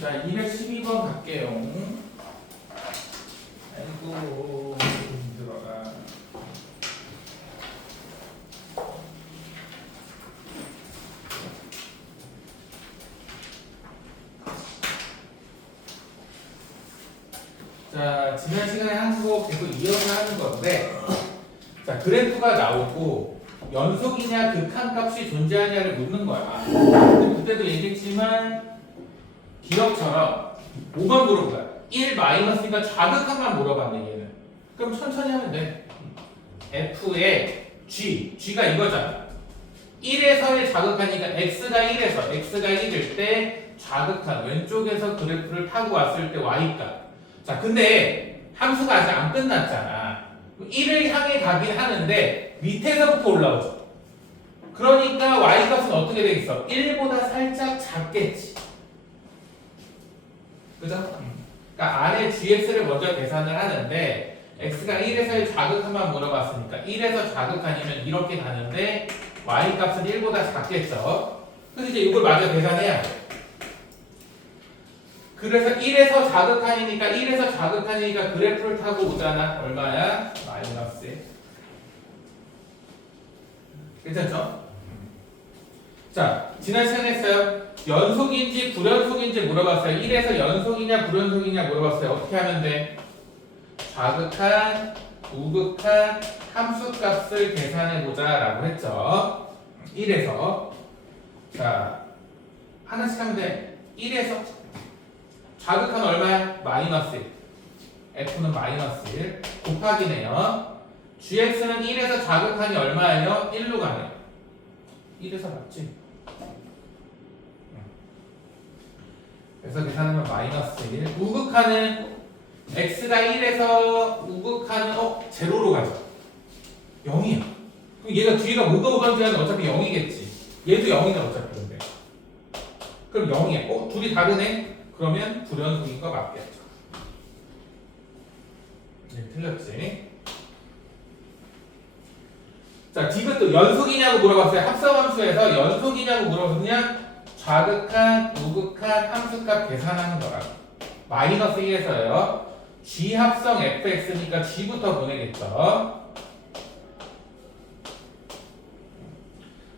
자, 212번 갈게요. 아이고, 힘들어라. 자, 지난 시간에 한 거 계속 이어서 하는 건데, 자, 그래프가 나오고 연속이냐 극한값이 존재하냐를 묻는 거야. 근데 그때도 얘기했지만 기억처럼 5번 물어본 거야. 1 마이너스니까 좌극한만 물어봤네 얘는. 그럼 천천히 하면 돼. F의 G가 이거잖아. 1에서의 좌극하니까 X가 1에서 X가 1일 때 좌극한 왼쪽에서 그래프를 타고 왔을 때 Y값. 자, 근데 함수가 아직 안 끝났잖아. 1을 향해 가긴 하는데 밑에서부터 올라오죠. 그러니까 Y값은 어떻게 되겠어? 1보다 살짝 작겠지. 그죠? 그러니까 안에 GX를 먼저 계산을 하는데 X가 1에서의 좌극한만 물어봤으니까 1에서 좌극한이면 이렇게 가는데 Y값은 1보다 작겠죠. 그래서 이제 이걸 마저 계산해야 돼. 그래서 1에서 좌극한이니까 그래프를 타고 오잖아. 얼마야? 마이너스 1. 괜찮죠? 자, 지난 시간에 했어요. 연속인지 불연속인지 물어봤어요. 1에서 연속이냐 불연속이냐 물어봤어요. 어떻게 하면 돼? 좌극한, 우극한 함수값을 계산해보자 라고 했죠. 1에서 자, 하나씩 하면 돼. 1에서 좌극한 얼마야? 마이너스 1. F는 마이너스 1 곱하기네요. GX는 1에서 좌극한이 얼마예요? 1로 가네요. 1에서 맞지? 그래서 계산하면 마이너스 1. 우극한은 X가 1에서 우극한은 제로로 가죠. 0이야. 그럼 얘가 뒤가 뭐가 오간지 하면 어차피 0이겠지. 얘도 0이네 어차피 근데. 그럼 0이야. 둘이 다르네? 그러면 불연속인 거 맞겠죠. 네, 틀렸지. 자, 디귿도 연속이냐고 물어봤어요. 합성함수에서 연속이냐고 물어봤냐? 좌극한, 우극한 함수값 계산하는 거라고. 마이너스 1에서요. G 합성 fx니까 G부터 보내겠죠.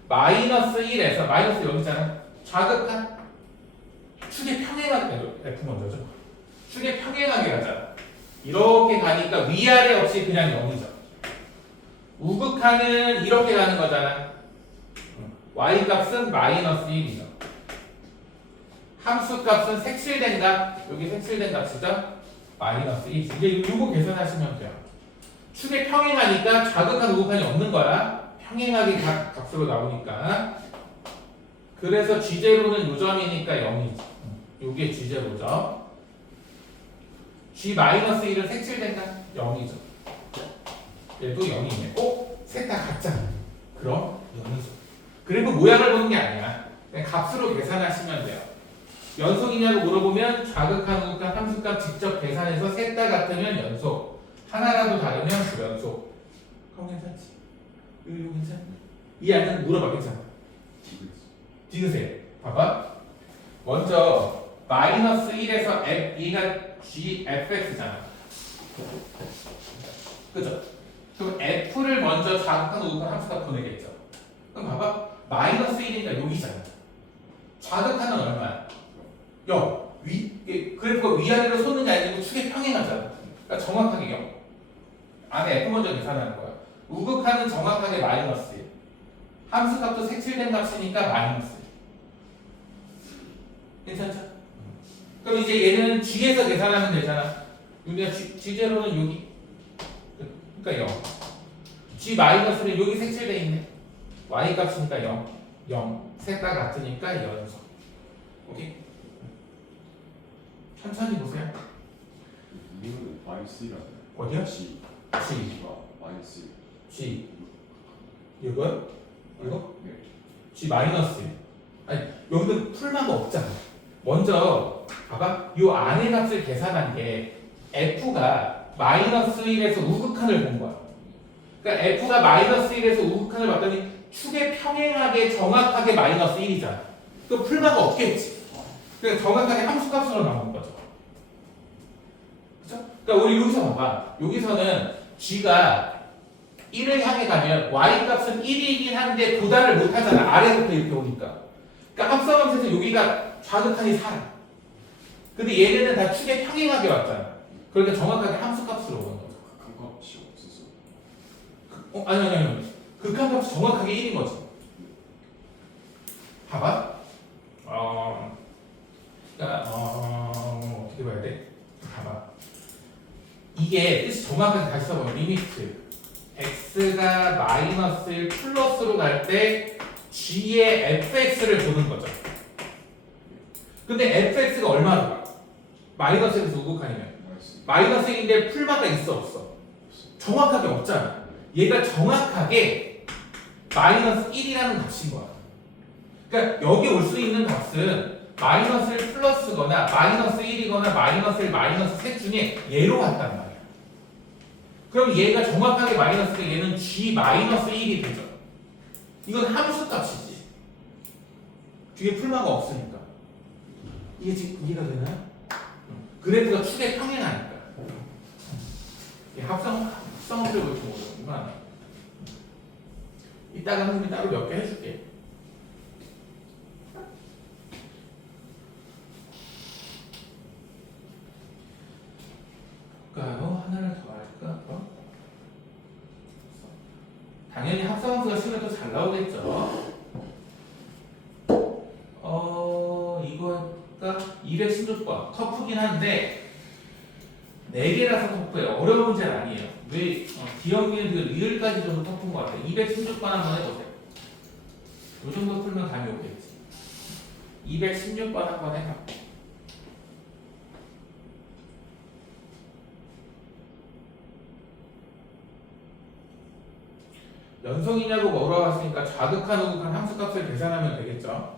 마이너스 1에서 마이너스 여기 있잖아. 좌극한 축의 평행하게 F 먼저죠. 축의 평행하게 가잖아. 이렇게 가니까 위아래 없이 그냥 0이죠. 우극한은 이렇게 가는 거잖아. Y값은 마이너스 1이죠. 함수값은 색칠된 값, 여기 색칠된 값이죠. 마이너스 1. 이제 이거 계산하시면 돼요. 축의 평행하니까 좌극한, 우극한이 없는 거야. 평행하게 값으로 나오니까. 그래서 G0는 요점이니까 0이지. 요게 G0죠. G-1은 색칠된 값 0이죠. 얘도 0이네. 셋 다 같잖아. 그럼 연속. 그리고 모양을 보는 게 아니야. 그냥 값으로 계산하시면 돼요. 연속이냐고 물어보면 좌극한, 우극한 함수값 직접 계산해서 셋 다 같으면 연속. 하나라도 다르면 불연속. 그럼 괜찮지? 이거 괜찮아? 이 안은 물어봐. 괜찮아? 디귿에 봐봐. 먼저 마이너스 1에서 얘가 gfx잖아. 그죠? 그럼 f를 먼저 좌극한, 우극한 함수값 보내겠죠. 그럼 봐봐. 마이너스 1이니까 여기잖아. 좌극한은 얼마야? 0. 그래프가 위아래로 솟는 게 아니고 축에 평행하잖아. 그러니까 정확하게 0. 안에 f 먼저 계산하는 거야. 우극한은 정확하게 마이너스 1. 함수값도 색칠된 값이니까 마이너스 1. 괜찮죠? 그럼 이제 얘는 g에서 계산하면 되잖아. 여기가 g0는 여기. 그러니까 0. g-는 여기 색칠돼 있네. y값이니까 0. 0. 셋 다 같으니까 연속. 오케이? 천천히 보세요. 이거는 마이너스라네. 어디야? G. G. 마이너스. G. 이거요? 이거? 네. G 마이너스 1. 아니, 여기는 풀만 없잖아. 먼저 봐봐. 요 안의 값을 계산한 게 F가 마이너스 1에서 우극한을 본 거야. 그러니까 F가 마이너스 1에서 우극한을 봤더니 축에 평행하게 정확하게 마이너스 1이잖아. 그 풀만 없겠지. 그러니까 정확하게 함수값으로 나오는 거죠. 그렇죠? 그러니까 우리 여기서 봐봐. 여기서는 g가 1을 향해 가면 y 값은 1이긴 한데 도달을 못 하잖아. 아래부터 이렇게 오니까. 그러니까 합성함수에서 여기가 좌극한이 4야. 근데 얘네는 다 축에 평행하게 왔잖아. 그러니까 정확하게 함수값으로 오는 거죠. 극한값이 없었어. 아니. 극한값이 정확하게 1인 거지. 봐봐. 그러니까 어떻게 봐야 돼? 봐봐. 이게 뜻이 정확하게 다시 써보면 리미트 x가 마이너스 1 플러스로 갈 때 g의 fx를 보는 거죠. 근데 fx가 얼마로 가? 마이너스 1에서 우극한이면 마이너스 1인데 풀마가 있어 없어? 정확하게 없잖아. 얘가 정확하게 마이너스 1이라는 값인 거야. 그러니까 여기 올 수 있는 값은 마이너스 1 플러스거나 마이너스 1이거나 마이너스 1 마이너스 셋 중에 얘로 왔단 말이야. 그럼 얘가 정확하게 마이너스 1, 얘는 g 마이너스 1이 되죠. 이건 함수 값이지. 뒤에 풀마가 없으니까. 이게 지금 이해가 되나요? 그래프가 축에 평행하니까. 합성을 이렇게 모르는구나. 이따가 선생님이 따로 몇 개 해줄게. 볼까요? 하나를 더 할까? 당연히 합성함수가 쉬면 또 잘 나오겠죠. 이거가 216번 터프긴 한데 4개라서 터프예요. 어려운 문제는 아니에요. 왜 기억력이 리을까지 좀 터프인 것 같아요. 216번 한번 해보세요. 이 정도 풀면 감이 오겠지. 216번 한번 해봐. 연속이냐고 물어봤으니까 좌극한 우극한 함수값을 계산하면 되겠죠.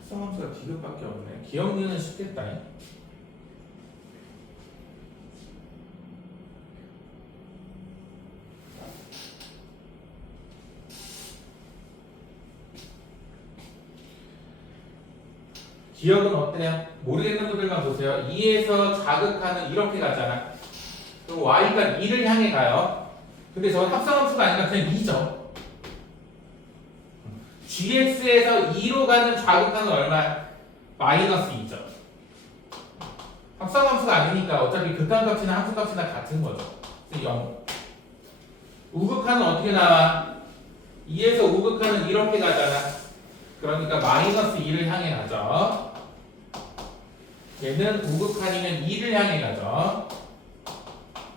합성함수가 디귿밖에 없네. 기억력은 쉽겠다. 기억은 어때요? 모르겠는 분들만 보세요. 2에서 자극하는 이렇게 가잖아. 그럼 y가 2를 향해 가요. 근데 저 합성함수가 아니라 그냥 2죠. gx에서 2로 가는 좌극한은 얼마야? 마이너스 2죠. 합성함수가 아니니까 어차피 극한값이나 함수값이나 같은 거죠. 그래서 0. 우극한은 어떻게 나와? 2에서 우극한은 이렇게 가잖아. 그러니까 마이너스 2를 향해 가죠. 얘는 우극한이면 2를 향해 가죠.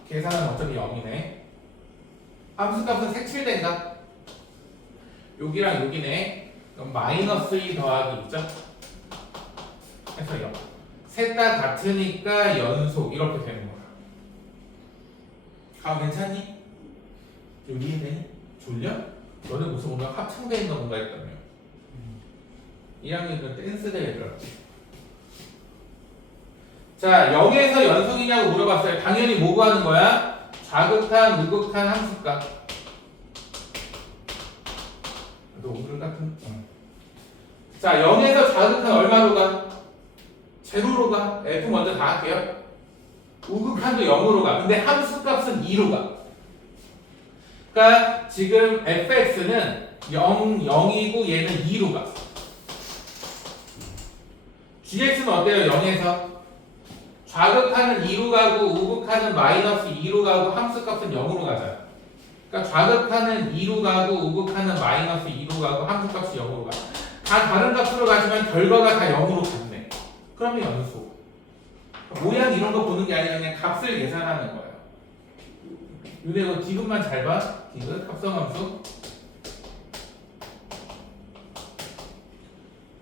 계산은 어차피 0이네. 함수값은 색칠된다. 여기랑 여기네. 그럼 마이너스 2 더하기 있죠? 해서 0. 셋 다 같으니까 연속 이렇게 되는 거야. 감 괜찮니? 좀 이해되니? 졸려? 너네 무슨 뭔가 합창대회 있는 뭔가 했다며. 1학년 댄스 대회 들었지. 자, 0에서 연속이냐고 물어봤어요. 당연히 뭐 구하는 거야? 좌극한, 우극한 함수값. 너 오늘 같은. 자, 0에서 좌극한 얼마로 가? 제로로 가. F 먼저 다 할게요. 우극한도 0으로 가. 근데 함수값은 2로 가. 그러니까 지금 fx는 0, 0이고 얘는 2로 가. gx는 어때요? 0에서 좌극하는 2로 가고 우극하는 마이너스 2로 가고 함수값은 0으로 가잖아. 그러니까 좌극하는 2로 가고 우극하는 마이너스 2로 가고 함수값이 0으로 가. 다 다른 값으로 가지만 결과가 다 0으로 같네. 그러면 연속. 모양 이런 거 보는 게 아니라 그냥 값을 계산하는 거야. 근데 이거 디귿만 잘 봐. 디귿 합성함수.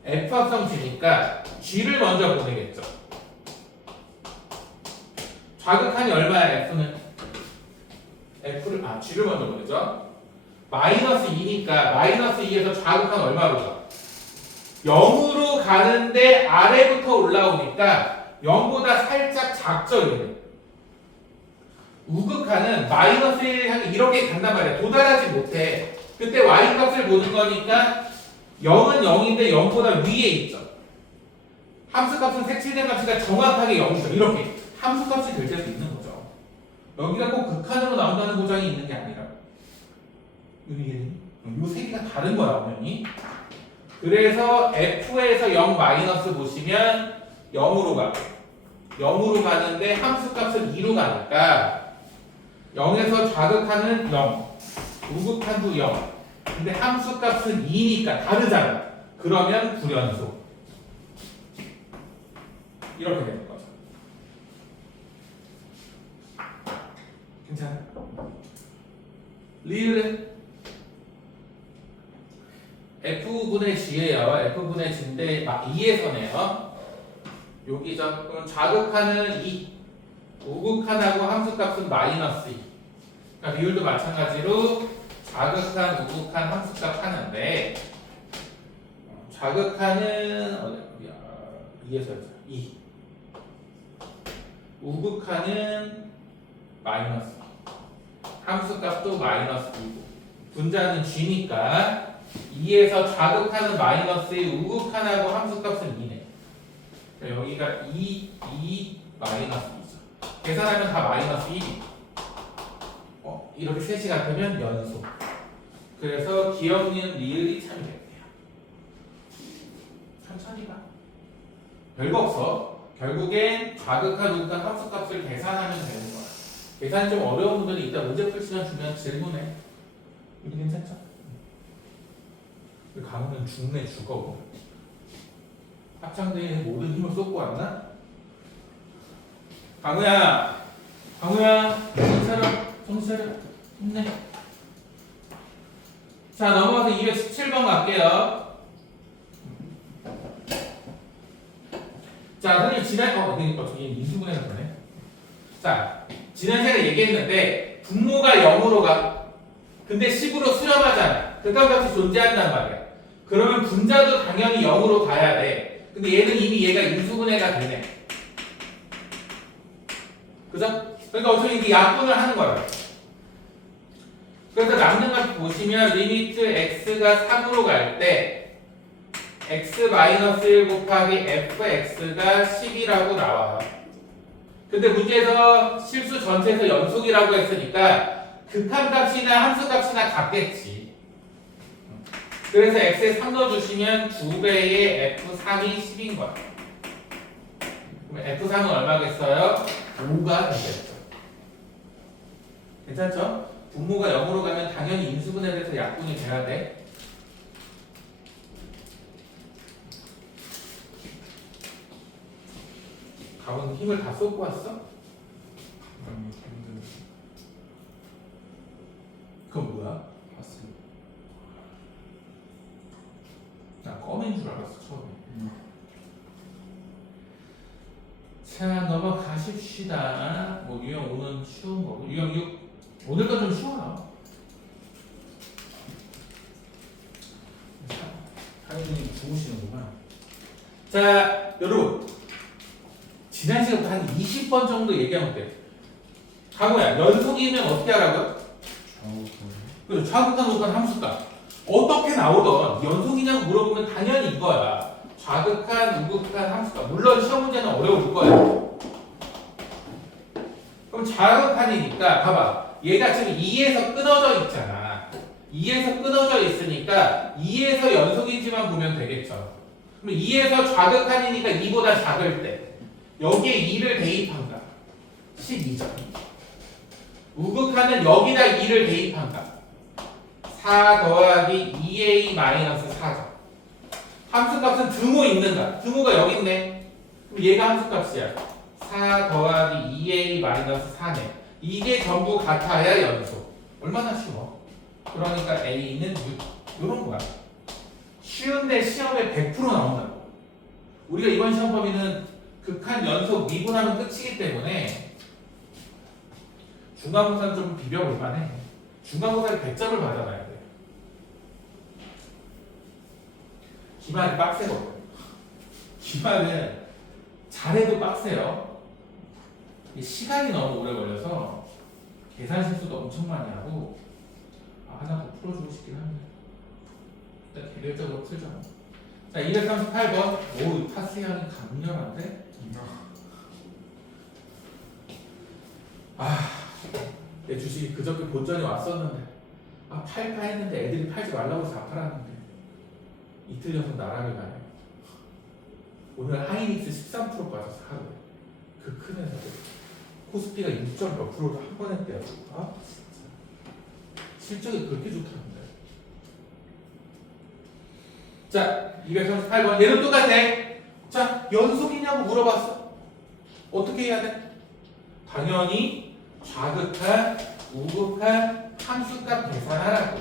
F 합성 G니까 G를 먼저 보내겠죠. 좌극한이 얼마야 F는? G를 먼저 보내죠. 마이너스 2니까 마이너스 2에서 좌극한 얼마로 가? 0으로 가는데 아래부터 올라오니까 0보다 살짝 작죠. 얘는. 우극한은 마이너스 1 향해 이렇게 간단 말이야. 도달하지 못해. 그때 y값을 보는 거니까 0은 0인데 0보다 위에 있죠. 함수값은 색칠된 값이니까 정확하게 0이죠. 이렇게 함수값이 될 때도 있는 거죠. 여기가 꼭 극한으로 나온다는 보장이 있는 게 아니라 이 세 개가 다른 거야, 엄연히. 그래서 F에서 0 마이너스 보시면 0으로 가. 0으로 가는데 함수값은 2로 가니까 0에서 좌극한은 0, 우극한도 0. 근데 함수값은 2니까 다르잖아. 그러면 불연속. 이렇게 되는 거죠. 괜찮아? 리을은 F분의 G예요. F분의 G인데 2에서네요. 여기죠. 그럼 좌극한은 2, 우극한하고 함수값은 마이너스 2. 그러니까 비율도 마찬가지로 좌극한, 우극한, 함수값 하는데 좌극한은 어디야? 2에서 2. 우극한은 마이너스 2. 함수값도 마이너스 2고 분자는 G니까 2에서 좌극한은 마이너스 2, 우극한하고 함수값은 2네. 여기가 2 마이너스 2죠. 계산하면 다 마이너스 1이. 이렇게 셋이 같으면 연속. 그래서 기억, 니은, 리을이 참이 됐대요. 천천히 가. 별거 없어. 결국엔 좌극한, 우극한 함수값을 계산하면 되는 거야. 계산이 좀 어려운 분들이 이따 문제 풀 시간 주면 질문해. 이게 괜찮죠? 강우는 죽네 죽어. 합창대에 모든 힘을 쏟고 왔나? 강우야, 정신 차려, 힘내. 자, 넘어가서 217번 갈게요. 자, 선생님 저기 인수분해가 되네. 자, 지난 시간에 얘기했는데 분모가 0으로 가. 근데 10으로 수렴하잖아. 극한값이 존재한단 말이야. 그러면 분자도 당연히 0으로 가야 돼. 근데 얘는 이미 얘가 인수분해가 되네. 그죠? 그러니까 어차피 이게 약분을 하는 거야. 그래서 남는 값 보시면 리미트 x가 3으로 갈 때 x-1 곱하기 fx가 10이라고 나와요. 근데 문제에서 실수 전체에서 연속이라고 했으니까 극한값이나 함수값이나 같겠지. 그래서 x에 3 넣어주시면 2배의 f3이 10인 거야. 그럼 f3은 얼마겠어요? 5가 되겠죠. 괜찮죠? 분모가 0으로 가면 당연히 인수분해에 대해서 약분이 돼야 돼. 가본 힘을 다 쏟고 왔어? 그건 뭐야? 봤어요. 나 껌인 줄 알았어 처음에. 자, 넘어가십시다. 뭐 유형 5는 쉬운 거고 유형 6 오늘도 좀 쉬워요. 하윤님 주무시는구나. 자, 여러분 지난 시간부터 한 20번 정도 얘기하면 돼. 강호야, 연속이면 어떻게 하라고요? 그래서 좌극한, 우극한 함수값 어떻게 나오던 연속이냐고 물어보면 당연히 이거야. 좌극한, 우극한 함수값. 물론 시험 문제는 어려울 거야. 그럼 좌극한이니까 봐봐. 얘가 지금 2에서 끊어져 있잖아. 2에서 끊어져 있으니까 2에서 연속인지만 보면 되겠죠. 그럼 2에서 좌극한이니까 2보다 작을 때 여기에 2를 대입한다. 12점. 우극한은 여기다 2를 대입한다. 4 더하기 2a-4점. 함수값은 등호 있는가? 등호가 여기 있네. 그럼 얘가 함수값이야. 4 더하기 2a-4네. 이게 전부 같아야 연속. 얼마나 쉬워. 그러니까 a는 6. 이런 거야. 쉬운데 시험에 100% 나온다고. 우리가 이번 시험 범위는 극한 연속 미분하면 끝이기 때문에 중간고사는 좀 비벼볼 만해. 중간고사를 100점을 받아놔야 돼. 기말이 빡세거든. 기말은 잘해도 빡세요. 시간이 너무 오래 걸려서 계산 실수도 엄청 많이 하고 하나 더 풀어주고 싶긴 한데 일단 개별적으로 풀자. 자, 238번. 오, 파스향이 강렬한데? 내 주식이 그저께 본전이 왔었는데 팔까 했는데 애들이 팔지 말라고 해서 안 팔았는데 이틀 연속 나락을 가네. 오늘 하이닉스 13% 빠져서 하루에 그 큰 회사들 코스피가 6. 몇 프로를 한 번 했대요. 진짜 실적이 그렇게 좋다는데. 자, 238번. 얘는 똑같아. 자, 연속이냐고 물어봤어. 어떻게 해야 돼? 당연히 좌극한, 우극한 함수값 계산하라고.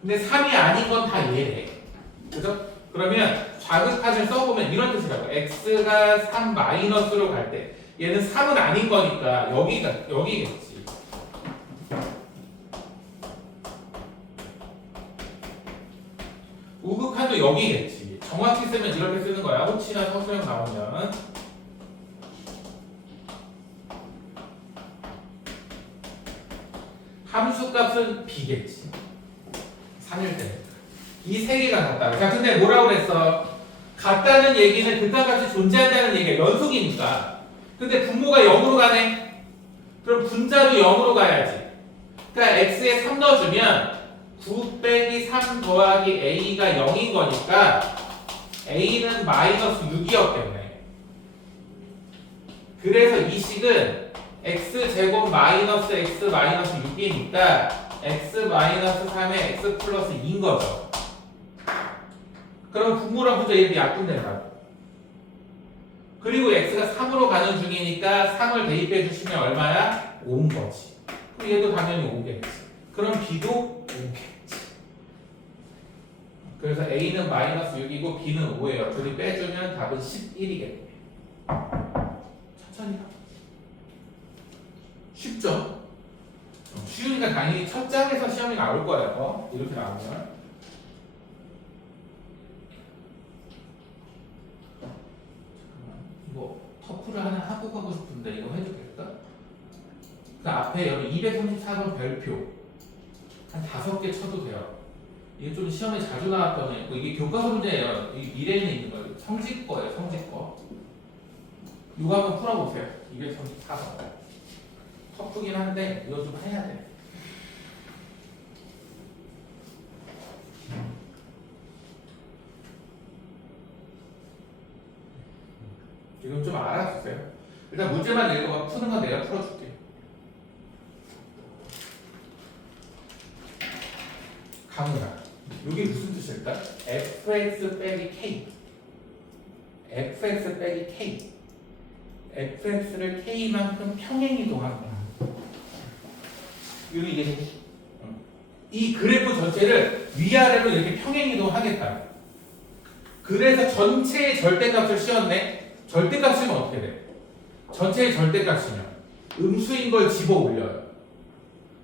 근데 3이 아닌 건 다 얘래. 그죠? 그러면 좌극한을 써보면 이런 뜻이라고. x가 3 마이너스로 갈 때 얘는 3은 아닌 거니까 여기겠지. 우극한도 여기겠지. 정확히 쓰면 이렇게 쓰는 거야. 혹시나 서술형 나오면. 함수값은 b겠지. 3일 때. 이 세 개가 같다. 자, 근데 뭐라고 그랬어? 같다는 얘기는 극한값이 존재한다는 얘기가 연속이니까. 근데 분모가 0으로 가네. 그럼 분자도 0으로 가야지. 그러니까 x에 3 넣어주면 9 빼기 3 더하기 a가 0인 거니까 a는 마이너스 6이었겠네. 그래서 이 식은 x제곱 마이너스 x 마이너스 6이니까 x 마이너스 3에 x 플러스 2인 거죠. 그럼 분모랑 분자 이렇게 약분된다. 그리고 x가 3으로 가는 중이니까 3을 대입해 주시면 얼마야? 5인 거지. 그럼 얘도 당연히 5겠지. 그럼 b도 5겠지. 그래서 a는 마이너스 6이고 b는 5예요. 둘이 빼주면 답은 11이겠네. 천천히 가. 쉽죠? 쉬우니까 당연히 첫 장에서 시험이 나올 거예요. 이렇게 나오면. 이거 터프를 하나 하고 가고 싶은데 이거 해도 될까? 그 앞에 여기 234번 별표 한 5개 쳐도 돼요. 이게 좀 시험에 자주 나왔던 애. 이게 교과서 문제예요. 이 미래에 있는 거예요. 성직거예요. 성직거. 이거 한번 풀어보세요. 234번. 터프긴 한데 이거 좀 해야 돼. 지금 좀 알아주세요. 일단 문제만 읽어봐. 푸는 건 내가 풀어줄게. 강우라. 이게 무슨 뜻일까? fx 빼기 k. fx 빼기 k. fx를 k만큼 평행이동한다. 이게 이 그래프 전체를 위아래로 이렇게 평행이동하겠다. 그래서 전체의 절대값을 씌웠네. 절대값이면 어떻게 돼? 전체의 절대값이면 음수인 걸 집어 올려요.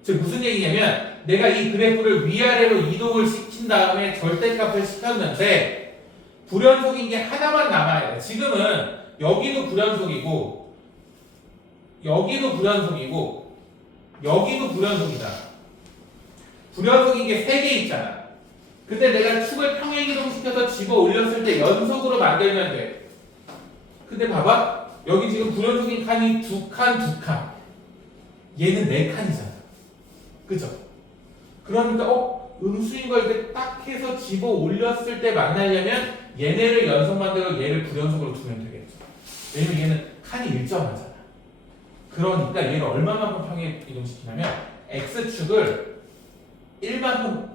즉 무슨 얘기냐면 내가 이 그래프를 위아래로 이동을 시킨 다음에 절대값을 시켰는데 불연속인 게 하나만 남아야 돼. 지금은 여기도 불연속이고 여기도 불연속이고 여기도 불연속이다. 불연속인 게 3개 있잖아. 근데 내가 축을 평행이동시켜서 집어 올렸을 때 연속으로 만들면 돼. 근데 봐봐. 여기 지금 불연속인 칸이 2칸, 2칸. 얘는 4칸이잖아. 그죠? 그러니까 음수인 걸 이렇게 딱 해서 집어 올렸을 때 만나려면 얘네를 연속 만들고 얘를 불연속으로 두면 되겠죠. 왜냐면 얘는 칸이 일정하잖아. 그러니까 얘를 얼마만큼 평행 이동시키냐면 x축을 1만큼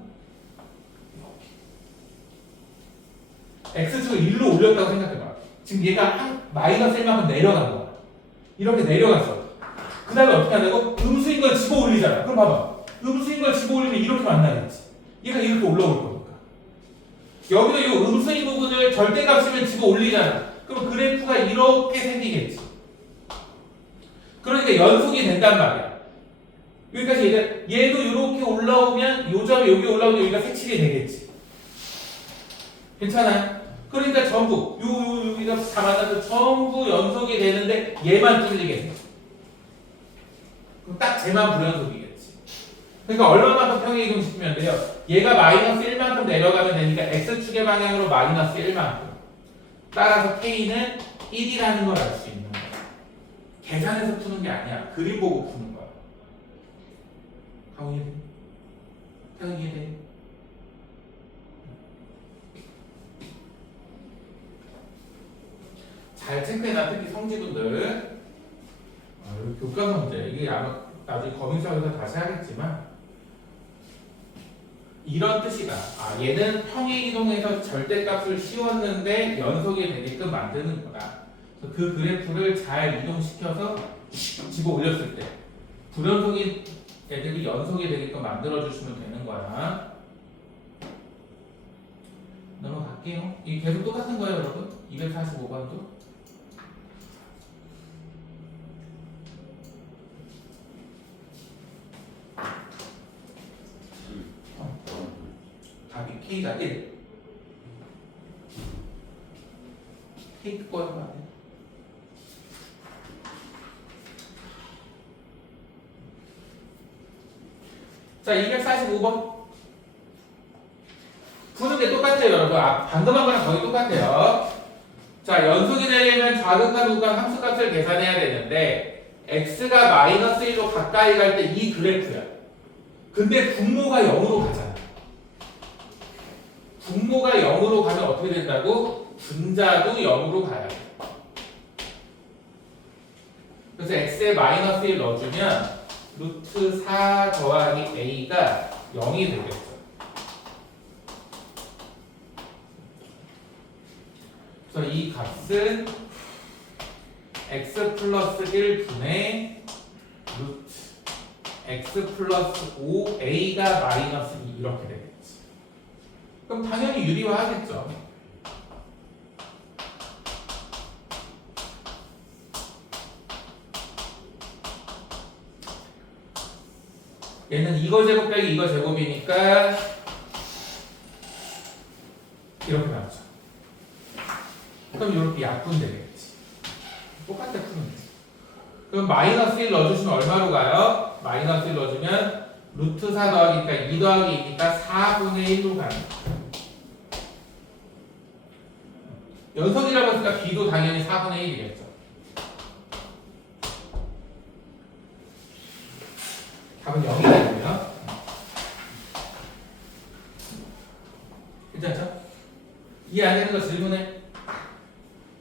x축을 1로 올렸다고 생각해봐. 지금 얘가 한 마이너스 1만큼 내려간 거야. 이렇게 내려갔어. 그 다음에 어떻게 한다고? 음수인 걸 집어 올리잖아. 그럼 봐봐. 음수인 걸 집어 올리면 이렇게 만나겠지. 얘가 이렇게 올라올 거니까. 여기도 이 음수인 부분을 절대값이면 집어 올리잖아. 그럼 그래프가 이렇게 생기겠지. 그러니까 연속이 된단 말이야. 여기까지 얘도 이렇게 올라오면 요 점이 여기 올라오면 여기가 색칠이 되겠지. 괜찮아요? 그러니까 전부 여기가 다 만나서 전부 연속이 되는데 얘만 뚫리겠네. 그럼 딱 쟤만 불연속이겠지. 그러니까 얼마만큼 평행이동시키면 돼요? 얘가 마이너스 1만큼 내려가면 되니까 x축의 방향으로 마이너스 1만큼. 따라서 k는 1이라는 걸 알 수 있는 거야. 계산해서 푸는 게 아니야. 그림 보고 푸는 거야. 가고 이해돼? 태근 이해돼? 잘 체크해놔. 특히 성지분들. 여기 교과 문제. 이게 아마 나중에 검인수학에서 다시 하겠지만 이런 뜻이다. 얘는 평행이동해서 절대값을 씌웠는데 연속이 되게끔 만드는 거다. 그래서 그 그래프를 잘 이동시켜서 집어 올렸을 때 불연속인 애들이 연속이 되게끔 만들어주시면 되는 거야. 넘어갈게요. 이게 계속 똑같은 거예요, 여러분. 245번도. 답이 K가 1. K 거는 거 자, 245번. 푸는 게 똑같아요, 여러분. 방금 한 거랑 거의 똑같아요. 자, 연속이 되려면 좌극한 우극한 함수값을 계산해야 되는데 x가 마이너스 1로 가까이 갈 때 이 그래프야. 근데 분모가 0으로 가잖아. 분모가 0으로 가면 어떻게 된다고? 분자도 0으로 가야 돼. 그래서 x에 마이너스 1 넣어주면 루트 4 더하기 a가 0이 되겠죠. 그래서 이 값은 x 플러스 1분의 루트 x 플러스 5a가 마이너스 2 이렇게 되겠지. 그럼 당연히 유리화하겠죠. 얘는 이거 제곱 빼기 이거 제곱이니까 이렇게 나오죠. 그럼 이렇게 약분되겠지. 똑같아 푸는 게. 그럼 마이너스 1 넣어주시면 얼마로 가요? 마이너스 1 넣어주면 루트 4 더하기니까 2 더하기 2니까 4분의 1로 가는 거예요. 연속이라고 했으니까 b도 당연히 4분의 1이겠죠. 답은 0이 되고요. 괜찮죠? 이해 안 되는 거 질문해.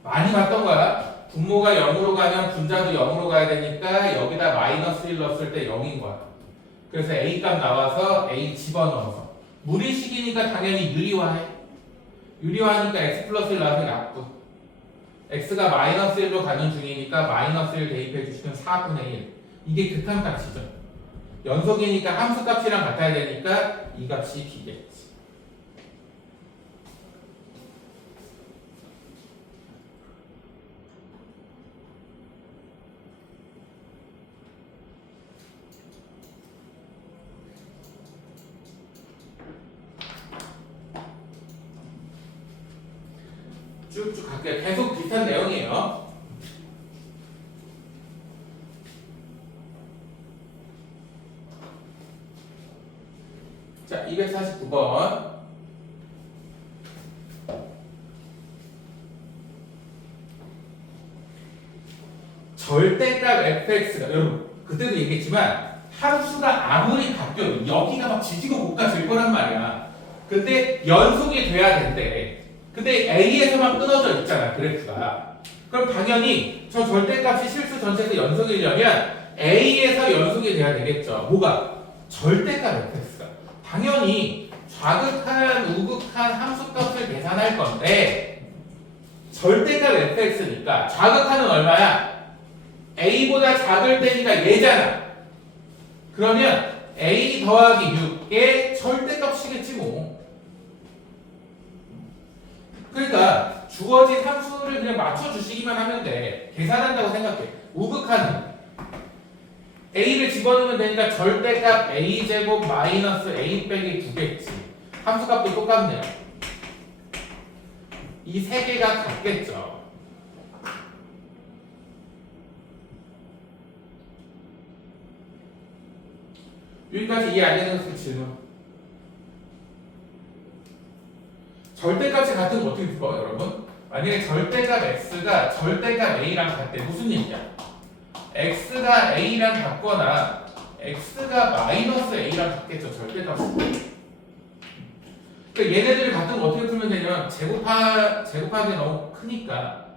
많이 봤던 거야. 분모가 0으로 가면 분자도 0으로 가야 되니까 여기다 마이너스 1 넣었을 때 0인 거야. 그래서 a 값 나와서 a 집어넣어서 무리식이니까 당연히 유리화해. 유리화하니까 x 플러스 1 나와서 약분. x가 마이너스 1로 가는 중이니까 마이너스 1 대입해 주시면 4분의 1. 이게 극한값이죠. 연속이니까 함수값이랑 같아야 되니까 이 값이 b겠지. 쭉쭉 갈게요. 계속 비슷한 내용이에요. 자, 249번. 절대값 fx가 여러분 그때도 얘기했지만 함수가 아무리 바뀌어도 여기가 막 지지고 못 가질 거란 말이야. 근데 연속이 돼야 된대. 근데 a에서만 끊어져 있잖아 그래프가. 그럼 당연히 저 절대값이 실수 전체에서 연속이려면 a에서 연속이 돼야 되겠죠. 뭐가? 절대값 fx가. 당연히 좌극한 우극한 함수값을 계산할 건데 절대값 fx니까 좌극한은 얼마야? a보다 작을 때니까 얘잖아. 그러면 a 더하기 6의 절대값이겠지 뭐. 주어진 함수를 그냥 맞춰주시기만 하면 돼. 계산한다고 생각해. 우극하는 a를 집어넣으면 되니까 절대값 a제곱 마이너스 a 빼기 9겠지. 함수값도 똑같네요. 이 세 개가 같겠죠. 여기까지 이해 안 되는 것은 질문. 절대값이 같은 거 어떻게 풀어, 여러분? 만약에 절대값 x가 절대값 a랑 같대. 무슨 얘기야? x가 a랑 같거나 x가 마이너스 a랑 같겠죠. 절대값은. 그러니까 얘네들이 같은 거 어떻게 풀면 되냐면 제곱하기 너무 크니까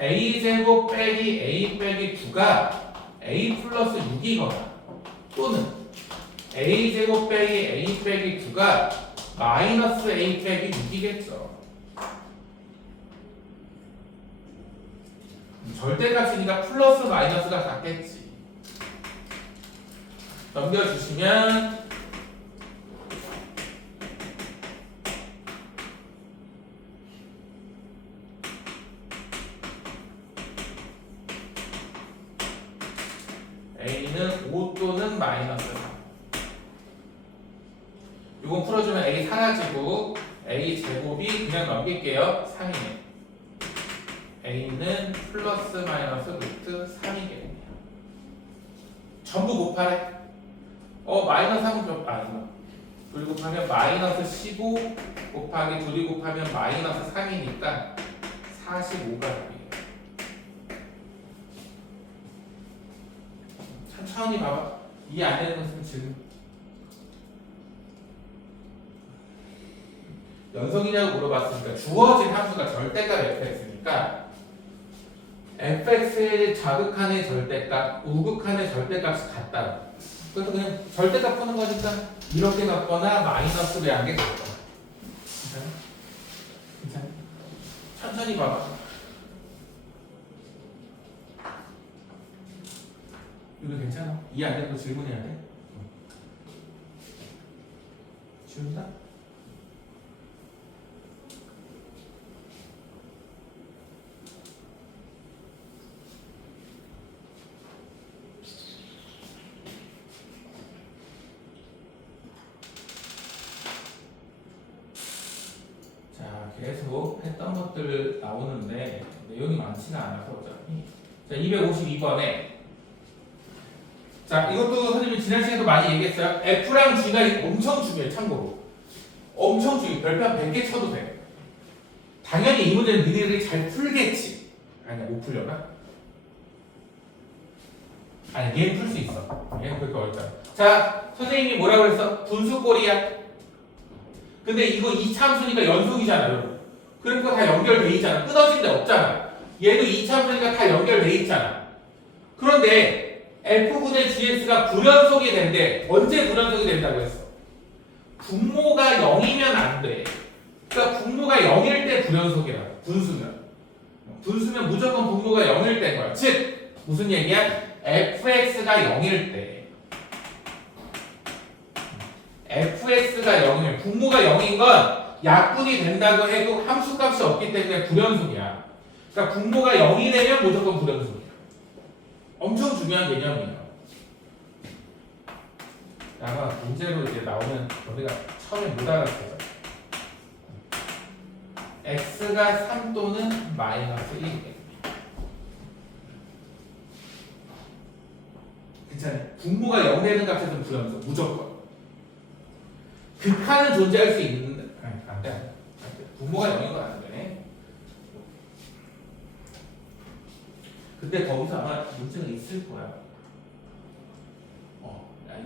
a 제곱 빼기 a 빼기 9가 a 플러스 6이거나 또는 a 제곱 빼기 a 빼기 9가 마이너스 a 빼기 6이겠죠. 절대값이니까 플러스 마이너스가 같겠지. 넘겨주시면 a는 5 또는 마이너스 3. 이건 풀어주면 a 사라지고 a 제곱이 그냥 넘길게요. 3이네. a는 플러스 마이너스 루트 3이겠네요. 전부 곱하래. 마이너스 3은 아니구나. 2 곱하면 마이너스 15 곱하기 2 곱하면 마이너스 3이니까 45가 답이에요. 천천히 봐봐. 이해 안 되는 것은 지금 연속이냐고 물어봤으니까 주어진 함수가 절대값 fx니까 fx의 자극한의 절대값, 우극한의 절대값이 같다. 그래서 그냥 절대값 푸는 거니까 이렇게 갖거나 마이너스로 양게 같거나. 괜찮아? 괜찮아? 천천히 봐봐. 이거 괜찮아? 이해 안 되는 거 질문해야 돼? 쉬운다? 자, 계속 했던 것들 나오는데 내용이 많지가 않아서 어차피. 자, 252번에 자, 이것도 선생님이 지난 시간에도 많이 얘기했어요. F랑 G가 엄청 중요해, 참고로. 엄청 중요해. 별표 한 100개 쳐도 돼. 당연히 이 문제는 니네들이 잘 풀겠지. 아니야, 못 풀려나? 아니, 얘는 풀 수 있어. 얘는 그렇게 어렵잖아. 자, 선생님이 뭐라고 그랬어? 분수꼴이야. 근데 이거 이차함수니까 연속이잖아, 여러분. 그러니까 다 연결돼 있잖아. 끊어진 데 없잖아. 얘도 이차함수니까 다 연결돼 있잖아. 그런데 F분의 GX가 불연속이 된대. 언제 불연속이 된다고 했어? 분모가 0이면 안 돼. 그러니까 분모가 0일 때 불연속이라고. 분수면. 분수면 무조건 분모가 0일 때인 거야. 즉 무슨 얘기야? fx가 0일 때 fx가 0이면 분모가 0인 건 약분이 된다고 해도 함수값이 없기 때문에 불연속이야. 그러니까 분모가 0이 되면 무조건 불연속이야. 엄청 중요한 개념이에요. 아마 문제로 이제 나오면 우리가 처음에 못 알아듣죠. x가 3 또는 마이너스 1이겠네. 괜찮아요. 분모가 0 되는 값에서는 불연속 무조건. 극한은 존재할 수 있는데 안 돼. 분모가 0인 건 안 되네. 근데 거기서 아마 문제가 있을 거야.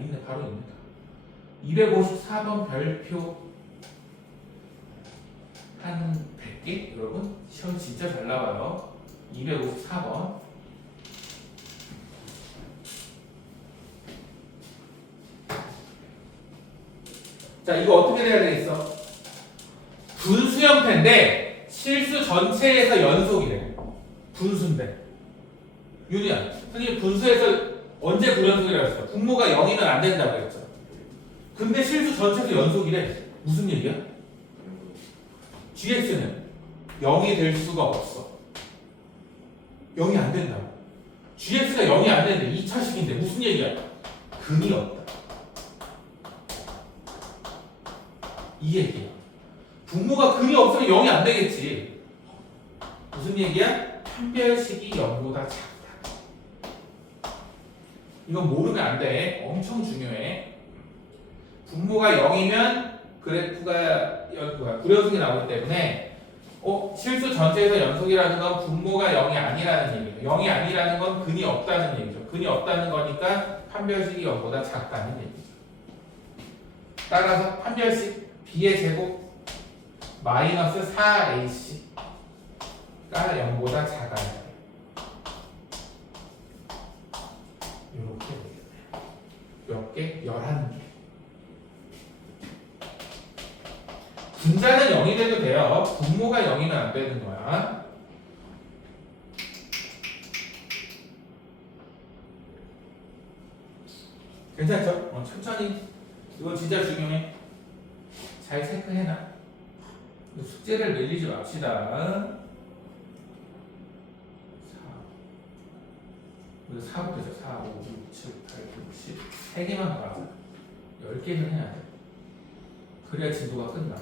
있네. 바로 있네. 254번 별표 한 100개? 여러분 시험 진짜 잘 나와요. 254번. 자, 이거 어떻게 돼야 되겠어? 분수 형태인데 실수 전체에서 연속이래. 분수인데. 윤희야, 선생님 분수에서 언제 불연속이라고 했어? 분모가 0이면 안 된다고 했죠. 근데 실수 전체에서 연속이래. 무슨 얘기야? GX는 0이 될 수가 없어. 0이 안 된다고. gx가 0이 안 되는데 2차식인데 무슨 얘기야? 근이 없다. 이 얘기야. 분모가 근이 없으면 0이 안 되겠지. 무슨 얘기야? 판별식이 0보다 작다. 이건 모르면 안 돼. 엄청 중요해. 분모가 0이면 그래프가 불연속이 나오기 때문에 실수 전체에서 연속이라는 건 분모가 0이 아니라는 얘기예요. 0이 아니라는 건 근이 없다는 얘기죠. 근이 없다는 거니까 판별식이 0보다 작다는 얘기죠. 따라서 판별식 b의 제곱 마이너스 4ac가 0보다 작아야 돼. 이렇게 되겠네요. 몇 개? 11개. 분자는 0이 돼도 돼요. 분모가 0이면 안 되는 거야. 괜찮죠? 천천히. 이건 진짜 중요해. 잘 체크해놔. 숙제를 늘리지 맙시다. 4부터 4, 5, 6, 7, 8, 9, 10. 3개만 더 하자. 10개는 해야 돼. 그래야 진도가 끝나.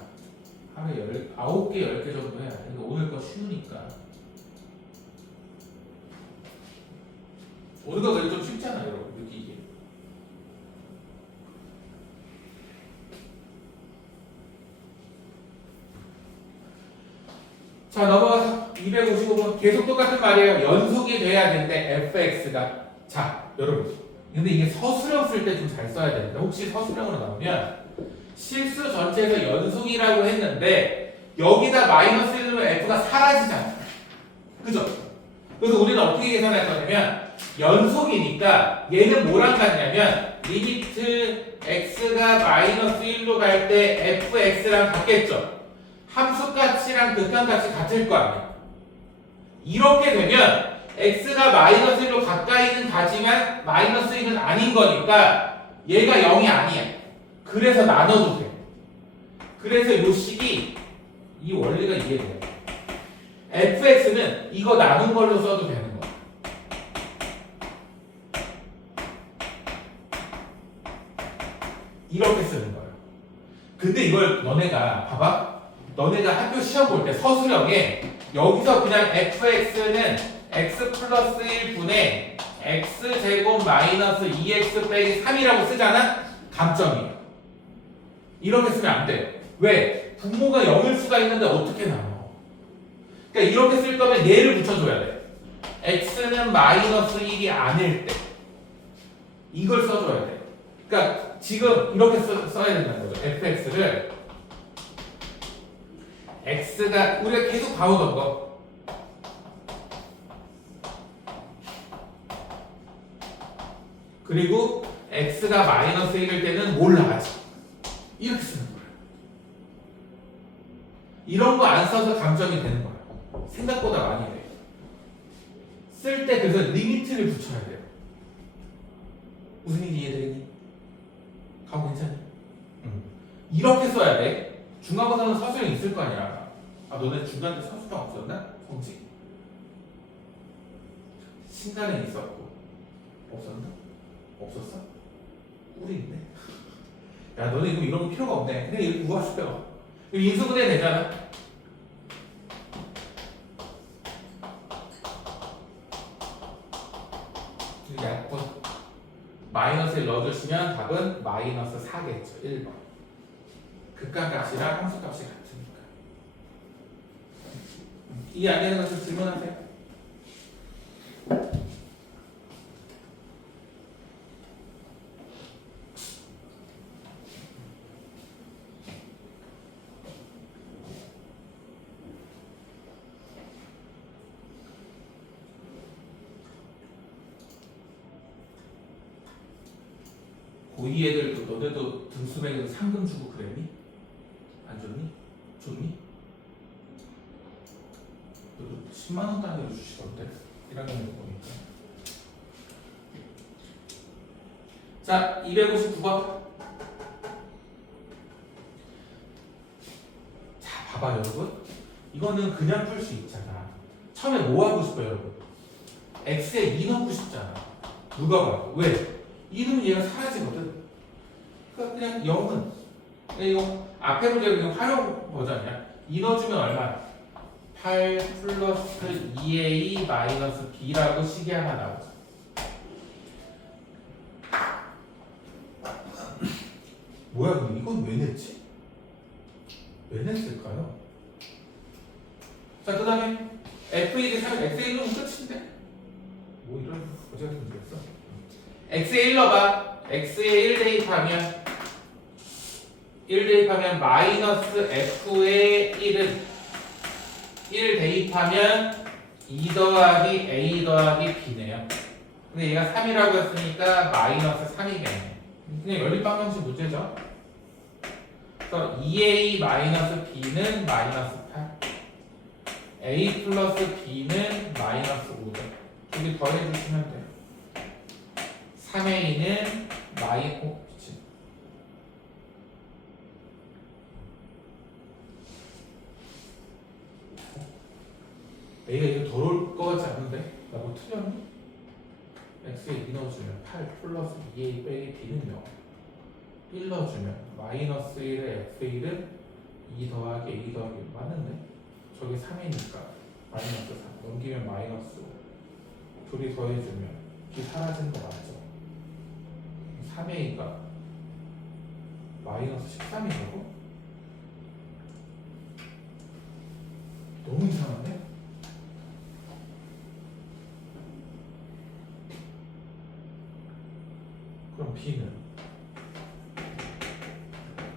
하루에 9개, 10개 정도 해야 돼. 근데 오늘 거 쉬우니까. 오늘 거 그래도 좀 쉽잖아, 여러분. 느끼기. 자, 넘어가서 255번. 계속 똑같은 말이에요. 연속이 돼야 되는데, fx가. 자, 여러분. 근데 이게 서술형 쓸 때 좀 잘 써야 되는데, 혹시 서술형으로 나오면, 실수 전체에서 연속이라고 했는데 여기다 마이너스 1로 f가 사라지잖아. 그죠? 그래서 우리는 어떻게 계산할 거냐면 연속이니까 얘는 뭐랑 같냐면 리미트 x가 마이너스 1로 갈 때 fx랑 같겠죠. 함수값이랑 극한값이 같을 거 아니야. 이렇게 되면 x가 마이너스 1로 가까이는 가지만 마이너스 1은 아닌 거니까 얘가 0이 아니야. 그래서 나눠도 돼. 그래서 이 식이 이 원리가 이해돼요. fx는 이거 나눈 걸로 써도 되는 거야. 이렇게 쓰는 거예요. 근데 이걸 너네가 봐봐. 너네가 학교 시험 볼 때 서술형에 여기서 그냥 fx는 x 플러스 1분의 x제곱 마이너스 2x 빼기 3이라고 쓰잖아? 감점이에요. 이렇게 쓰면 안 돼. 왜? 분모가 0일 수가 있는데 어떻게 나눠? 그러니까 이렇게 쓸 거면 얘를 붙여줘야 돼. x는 마이너스 1이 아닐 때 이걸 써줘야 돼. 그러니까 지금 이렇게 써야 된다는 거죠. fx를 x가 우리가 계속 봐오던 거 그리고 x가 마이너스 1일 때는 뭘 나가지? 이렇게 쓰는 거예요. 이런 거 안 써서 감점이 되는 거예요. 생각보다 많이 돼. 쓸 때 그래서 리미트를 붙여야 돼요. 무슨 얘기 이해되니? 가고 괜찮니? 이렇게 써야 돼. 중간고사는 서술형 있을 거 아니야. 아 너네 중간 때 서술형 없었나? 성지? 신간에 있었고 없었나? 없었어? 꿀이 있네. 야 너네 이거 이런 거 필요가 없네. 그냥 이렇게 구하세요. 인수분해 되잖아. 약분 마이너스 1 넣어주시면 답은 마이너스 4겠죠. 1번. 극한값이랑 함수값이 같으니까. 이해 안 되는 것을 질문하세요. 고2 애들 너네도 등수매기도 상금 주고 그랬니? 안 줬니? 줬니? 너도 10만원 단위로 주시던데 1학년 보니까. 자 259번. 자 봐봐 여러분. 이거는 그냥 풀 수 있잖아. 처음에 뭐 하고 싶어요, 여러분? x에 2 넣고 싶잖아. 누가 봐도. 왜? 2 넣으면 얘가 사라지거든. 그러니까 그냥 0은 이거 앞에 문제는 그냥 활용 버전이야. 2 넣어주면 얼마? 8 플러스 2a 마이너스 b라고 식이 하나 나오죠. 뭐야, 그럼 이건 왜 냈지? 왜 냈을까요? 자, 그 다음에 f1이 3, x1 넣으면 끝인데? 뭐 이런 거지 같은 게 있어? x에 1 넣어봐. x에 1 대입하면 마이너스 f의 1은 1 대입하면 2 더하기 a 더하기 b네요. 근데 얘가 3이라고 했으니까 마이너스 3이겠네. 그냥 연립방정식 문제죠. 그래서 2a 마이너스 b는 마이너스 8, a 플러스 b는 마이너스 5죠. 여기 더해주시면 돼요. 3a는 a가 이거 더러울 것 같지 않은데? 나 뭐 틀렸니? x에 2 넣어주면 8 플러스 2a 빼기 b는 0. 1 넣어주면 마이너스 1에 f1은 2 더하기 a 더하기 1 맞는데? 저기 3이니까 마이너스 3 넘기면 마이너스 5. 둘이 더해주면 b 사라지는 거 맞죠? 3a가 마이너스 13이라고? 너무 이상한데? 그럼 b는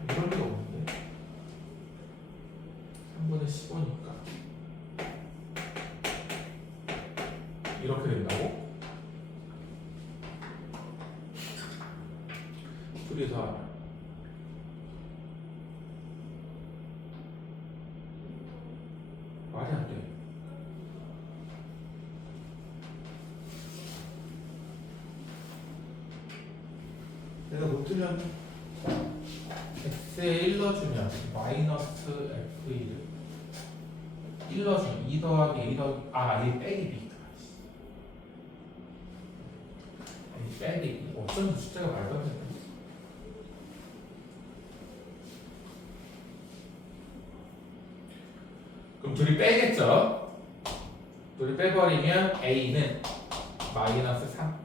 이럴 리가 없는데? 3분의 15니까 이렇게 된다고? 둘이 더하면 말이 안 돼. 내가 못 틀렸니? x에 1 넣어주면 마이너스 f1을 1 넣어주면 2 더하기 a 더하기 a 빼기 b가 a 빼기 b 어쩐지 숫자가 말도 안 되네. 그럼 둘이 빼겠죠? 둘이 빼버리면 a는 마이너스 3.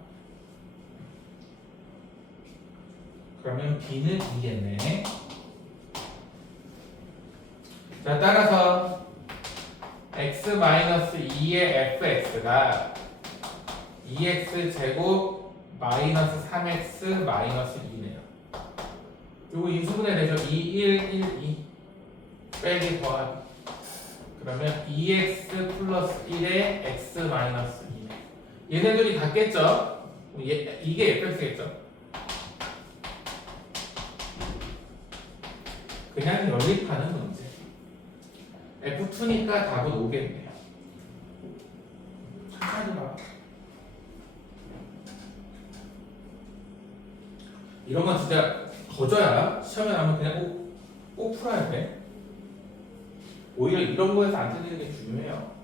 그러면 b는 2겠네. 자, 따라서 x-2의 fx가 2x 제곱 마이너스 3x 마이너스 2네요. 요거 인수분해 되죠? 2, 1, 1, 2 빼기 더하기. 그러면 2x 플러스 1에 x 마이너스 2. 얘네들이 같겠죠? 이게 fx겠죠? 그냥 연립하는 문제. F2니까 답은 5겠네요. 천천히 봐. 이런 건 진짜 거저야. 시험에 나오면 그냥 꼭 풀어야 돼. 오히려 이런 거에서 안 틀리는 게 중요해요.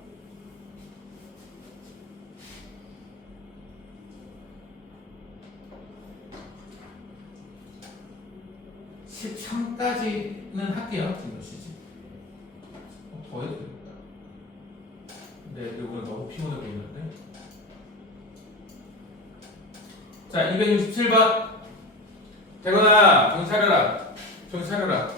(13까지는) 할게요. 지금 몇 시지? 더 해도 되겠다. 근데 이거는 너무 피곤해 보이는데. 자, 267번. 대건아, 정신 차려라. 정신 차려라.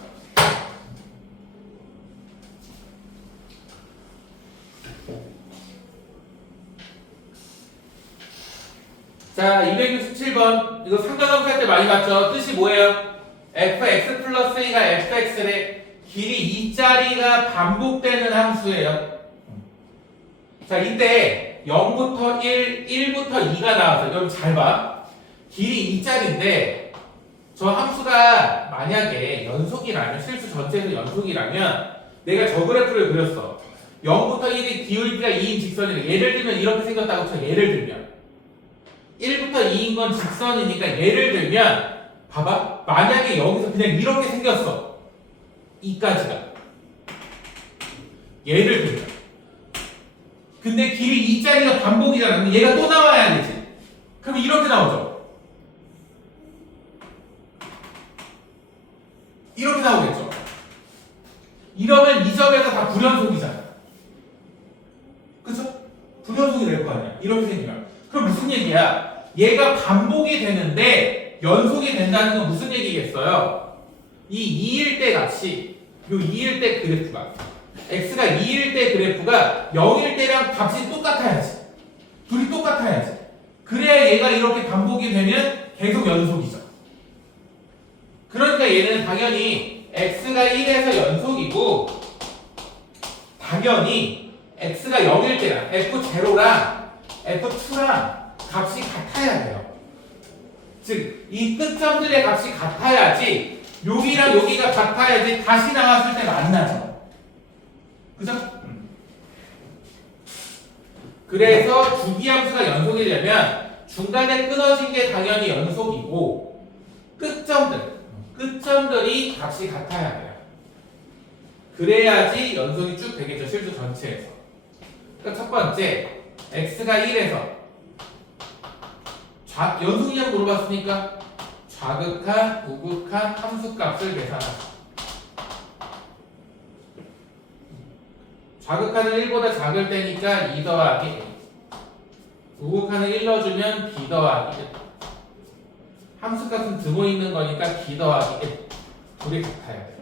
자, 267번. 이거 삼각함수 할 때 많이 봤죠? 뜻이 뭐예요? fx 플러스 2가 fx래. 길이 2짜리가 반복되는 함수예요. 자, 이때 0부터 1, 1부터 2가 나와서 여러분 잘 봐. 길이 2짜리인데 저 함수가 만약에 연속이라면, 실수 전체에서 연속이라면 내가 저 그래프를 그렸어. 0부터 1이 기울기가 2인 직선이래. 예를 들면 이렇게 생겼다고 쳐. 예를 들면 1부터 2인 건 직선이니까 예를 들면 봐봐. 만약에 여기서 그냥 이렇게 생겼어. 2까지가. 얘를 들면. 근데 길이 이 자리가 반복이잖아. 그럼 얘가 또 나와야 되지. 그럼 이렇게 나오죠. 이렇게 나오겠죠. 이러면 이 점에서 다 불연속이잖아. 그쵸? 불연속이 될 거 아니야. 이렇게 생기면. 그럼 무슨 얘기야? 얘가 반복이 되는데 연속이 된다는 건 무슨 얘기겠어요? 이 2일 때 값이 요 2일 때 그래프가 x가 2일 때 그래프가 0일 때랑 값이 똑같아야지. 둘이 똑같아야지. 그래야 얘가 이렇게 반복이 되면 계속 연속이죠. 그러니까 얘는 당연히 x가 1에서 연속이고 당연히 x가 0일 때랑 f0랑 f2랑 값이 같아야 돼요. 즉, 이 끝점들의 값이 같아야지 여기랑 여기가 같아야지 다시 나왔을 때 만나죠. 그죠? 그래서 주기함수가 연속이 되면 중간에 끊어진 게 당연히 연속이고 끝점들이 값이 같아야 돼요. 그래야지 연속이 쭉 되겠죠. 실수 전체에서. 그러니까 첫 번째 x가 1에서 연속이냐고 물어봤으니까 좌극한, 우극한 함수값을 계산하자. 좌극한은 1보다 작을 때니까 2 더하기 a. 우극한은 1 넣어주면 b 더하기 1. 함수값은 들어 있는 거니까 b 더하기 1. 둘이 같아야 돼요.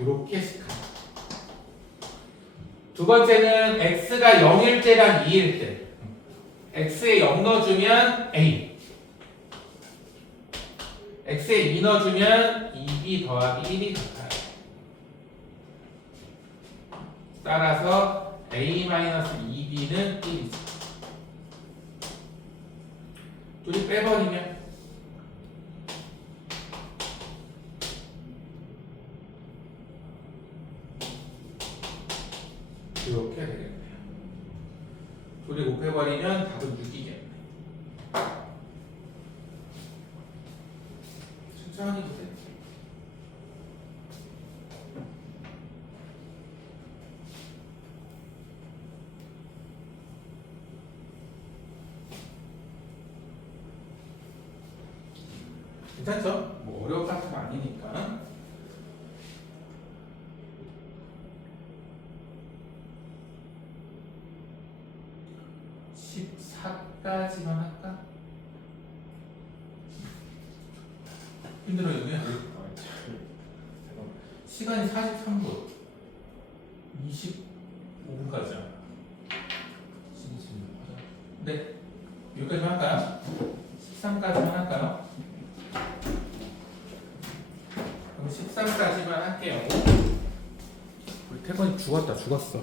이렇게 식하죠. 두 번째는 x가 0일 때랑 2일 때. x에 0 넣어주면 a. x에 2 넣어주면 2b 더하기 1이 같아요. 따라서 a-2b는 1이죠. 둘이 빼버리면 이렇게 되겠네요. 둘이 곱해버리면 답은 6이겠네. 천천히 보세요. 괜찮죠? 뭐 어려운 파트가 아니니까. 14까지만 할까? 힘들어요, 이게? 시간이 43분 25분까지야. 네, 여기까지만 할까요? 13까지만 할까요? 그럼 13까지만 할게요. 우리 태권이 죽었어.